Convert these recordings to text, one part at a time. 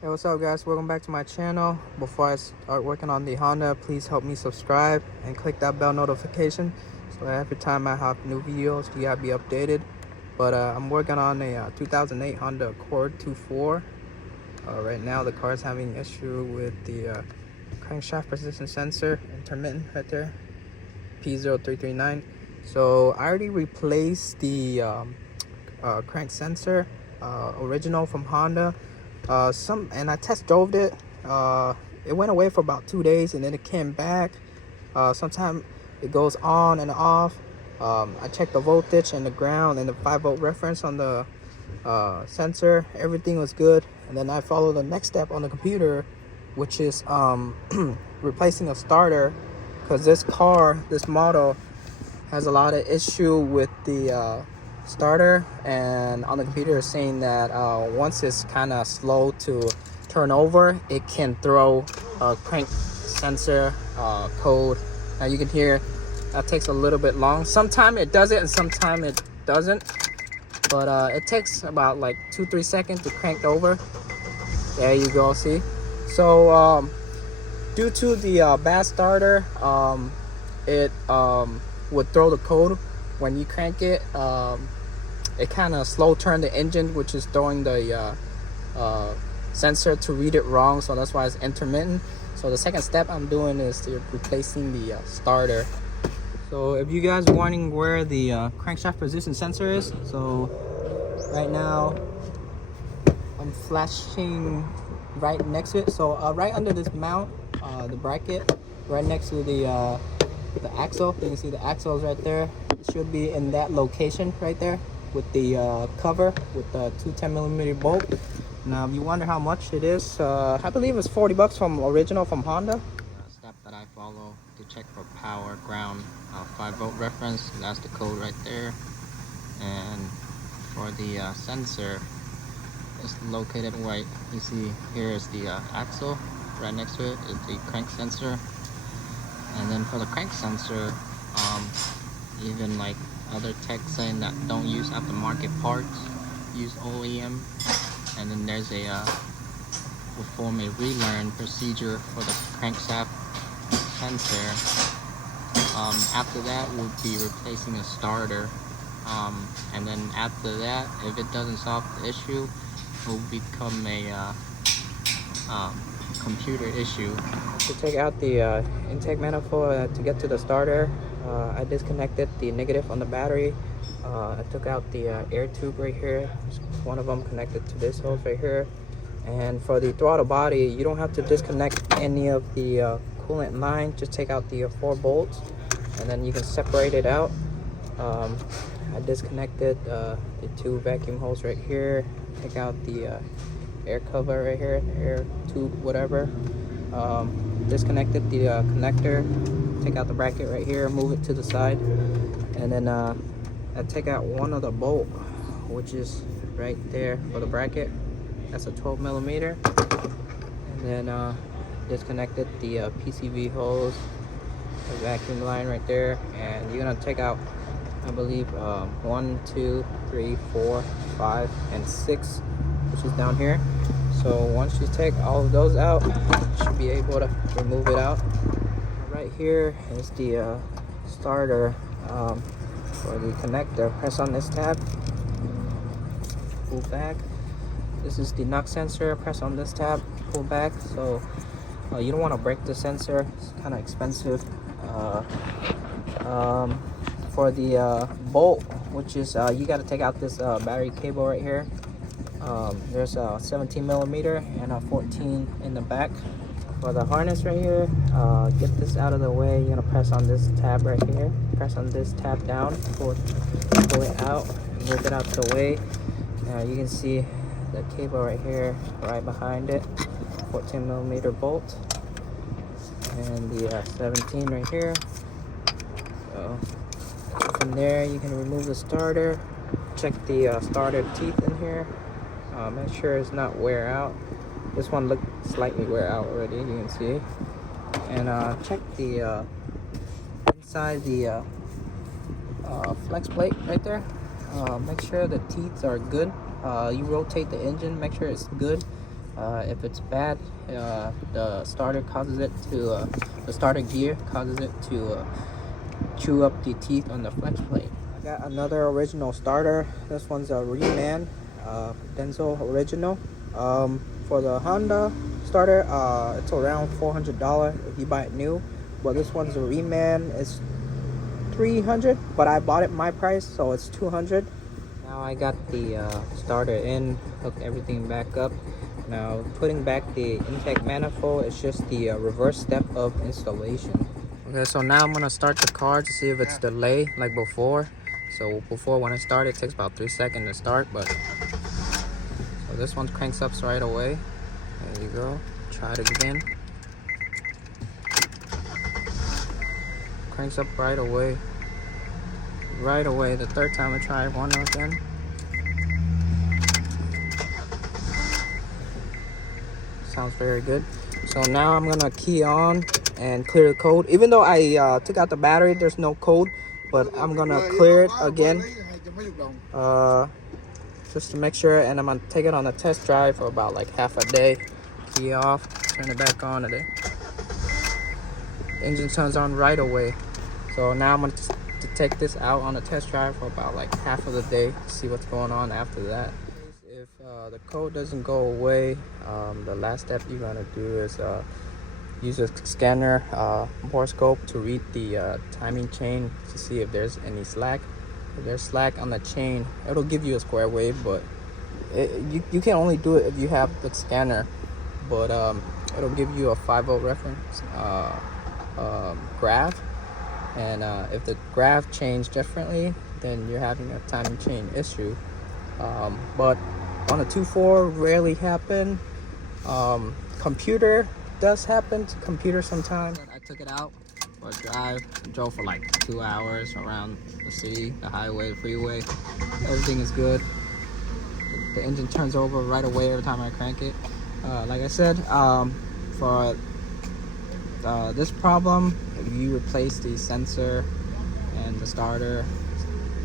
Hey, what's up guys? Welcome back to my channel. Before I start working on the Honda, please help me subscribe and click that bell notification so that every time I have new videos, you gotta be updated. But I'm working on a 2008 Honda Accord 2.4. Right now the car is having issue with the crankshaft position sensor, intermittent right there, P0339. So I already replaced the crank sensor, original from Honda. And I test drove it. It went away for about 2 days and then it came back. Sometimes it goes on and off. I checked the voltage and the ground and the 5-volt reference on the sensor. Everything was good, and then I followed the next step on the computer, which is replacing a starter, because this model has a lot of issue with the starter, and on the computer is saying that once it's kind of slow to turn over, it can throw a crank sensor code. Now you can hear that takes a little bit long. Sometimes it does it and sometimes it doesn't, but it takes about like 2-3 seconds to crank over. There you go, see. So due to the bad starter, it would throw the code when you crank it. It kind of slow turn the engine, which is throwing the sensor to read it wrong, so that's why it's intermittent. So the second step I'm doing is replacing the starter. So if you guys are wondering where the crankshaft position sensor is, so right now I'm flashing right next to it. So right under this mount, the bracket, right next to the axle, you can see the axle is right there. It should be in that location right there, with the cover with the 210mm bolt. Now if you wonder how much it is, I believe it's $40 from original from Honda. Step that I follow to check for power, ground, 5-volt reference, that's the code right there. And for the sensor, it's located right, you see here is the axle, right next to it is the crank sensor. And then for the crank sensor, even like other tech saying that don't use aftermarket parts, use OEM. And then there's a perform a relearn procedure for the crankshaft sensor. After that, we'll be replacing a starter, and then after that, if it doesn't solve the issue, it will become a computer issue. To take out the intake manifold to get to the starter, I disconnected the negative on the battery. I took out the air tube right here. One of them connected to this hose right here. And for the throttle body, you don't have to disconnect any of the coolant line. Just take out the 4 bolts and then you can separate it out. I disconnected the 2 vacuum hoses right here. Take out the air cover right here, air tube, whatever. Disconnected the connector. Take out the bracket right here, move it to the side, and then I take out one of the bolt, which is right there for the bracket. That's a 12mm. And then disconnected the PCV hose, the vacuum line right there, and you're gonna take out, I believe, 1, 2, 3, 4, 5, and 6, which is down here. So once you take all of those out, you should be able to remove it out. Right here is the starter for the connector. Press on this tab, pull back. This is the knock sensor. Press on this tab, pull back. So you don't want to break the sensor, it's kind of expensive. For the bolt, which is you got to take out this battery cable right here. There's a 17mm and a 14 in the back. For the harness right here, get this out of the way. You're gonna press on this tab right here. Press on this tab down, pull it out, move it out the way. You can see the cable right here, right behind it, 14mm bolt, and the 17 right here. So from there, you can remove the starter. Check the starter teeth in here. Make sure it's not wear out. This one looked slightly wear out already, you can see. And check the inside the flex plate right there. Make sure the teeth are good. You rotate the engine, make sure it's good. If it's bad, the starter causes it to, the starter gear causes it to chew up the teeth on the flex plate. I got another original starter. This one's a reman, Denso original. For the Honda starter, it's around $400 if you buy it new. But this one's a reman. It's $300, but I bought it my price, so it's $200. Now I got the starter in, hooked everything back up. Now putting back the intake manifold is just the reverse step of installation. Okay, so now I'm gonna start the car to see if it's delayed like before. So before, when it started, it takes about 3 seconds to start, but so this one cranks up right away. There you go. Try it again. Cranks up right away. Right away. The third time I tried, one again. Sounds very good. So now I'm gonna key on and clear the code. Even though I took out the battery, there's no code, but I'm gonna clear it again, just to make sure. And I'm gonna take it on a test drive for about like half a day. Key off, turn it back on today. Engine turns on right away. So now I'm going to take this out on a test drive for about like half of the day, see what's going on after that. If the code doesn't go away, the last step you're going to do is use a scanner borescope to read the timing chain to see if there's any slack. If there's slack on the chain, it'll give you a square wave, but you can only do it if you have the scanner. But it'll give you a 5-volt reference graph, and if the graph changed differently, then you're having a timing chain issue. But on a 2.4 rarely happen. Computer does happen to computer sometimes. I took it out for a drive, drove for like 2 hours around the city, the highway, the freeway. Everything is good. The engine turns over right away every time I crank it. Like I said, for this problem, if you replace the sensor and the starter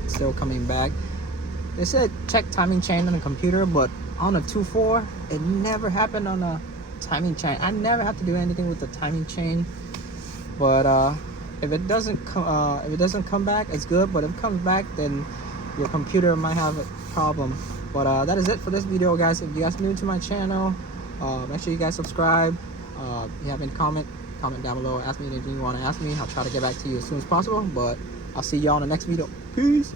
still coming back, they said check timing chain on the computer, but on a 2.4 it never happened on a timing chain. I never have to do anything with the timing chain, but if it doesn't come back, it's good. But if it comes back, then your computer might have a problem. But that is it for this video, guys. If you guys are new to my channel, make sure you guys subscribe. If you have any comment down below. Ask me anything you want to ask me. I'll try to get back to you as soon as possible. But I'll see y'all in the next video. Peace.